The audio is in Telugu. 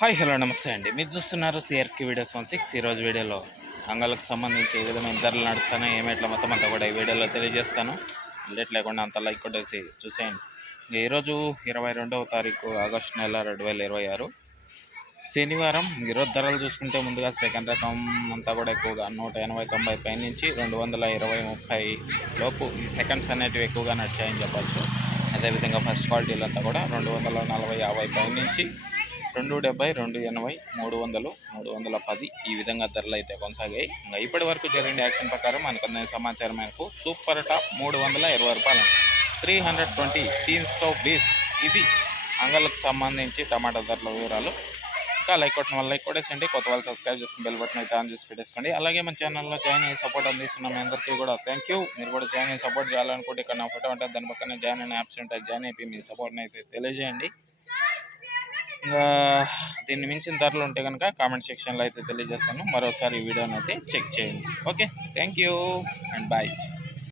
హాయ్ హలో నమస్తే అండి. మీరు చూస్తున్నారు సిఆర్కే వీడియోస్ 16. ఈరోజు వీడియోలో అంగళ్ళకు సంబంధించి ఏ విధమైన ధరలు నడుస్తానో ఏమేట్లా మొత్తం అంతా కూడా ఈ వీడియోలో తెలియజేస్తాను. లేట్ లేకుండా అంత లైక్ కొట్టేసి చూసేయండి. ఈరోజు 22వ తారీఖు ఆగస్టు నెల 2026 శనివారం. ఈరోజు ధరలు చూసుకుంటే ముందుగా సెకండ్ రకం అంతా కూడా ఎక్కువగా 180-90 పై నుంచి 220-30 లోపు ఈ సెకండ్స్ అనేటివి ఎక్కువగా నడిచాయని చెప్పచ్చు. అదేవిధంగా ఫస్ట్ క్వాలిటీలు అంతా కూడా 240-50 పై నుంచి 270, 280, 300, 310 ఈ విధంగా ధరలు అయితే కొనసాగాయి. ఇంకా ఇప్పటి వరకు జరిగిన యాక్షన్ ప్రకారం మనకు అందిన సమాచారం మేరకు సూపర్ టాప్ 320 రూపాయలు 320 టీన్స్ ఆఫ్ బీస్. ఇది అంగళ్ళకు సంబంధించి టమాటా ధరల వివరాలు. ఇంకా లైక్ కొట్టిన వాళ్ళు లైక్ కొట్టేసండి, కొత్త వాళ్ళు సబ్స్క్రైబ్ చేసుకుని బెల్ బటన్ అయితే ఆన్ చేసి పెట్టేసుకోండి. అలాగే మన ఛానల్లో జాయిన్ అయ్యి సపోర్ట్ అందిస్తున్న మీ అందరికీ కూడా థ్యాంక్ యూ. మీరు కూడా జాయిన్ అయ్యి సపోర్ట్ చేయాలనుకుంటే ఇక్కడ నా ఫోటో ఉంటుంది, దాని పక్కనే జాయిన్ అయిన యాప్స్ ఉంటాయి. జాయిన్ అయిపోయి మీ సపోర్ట్ని అయితే తెలియజేయండి. ఇంకా దీన్ని మించిన ధరలు ఉంటే కనుక కామెంట్ సెక్షన్లో అయితే తెలియజేస్తాను. మరోసారి ఈ వీడియోని అయితే చెక్ చేయండి. Okay, thank you and bye.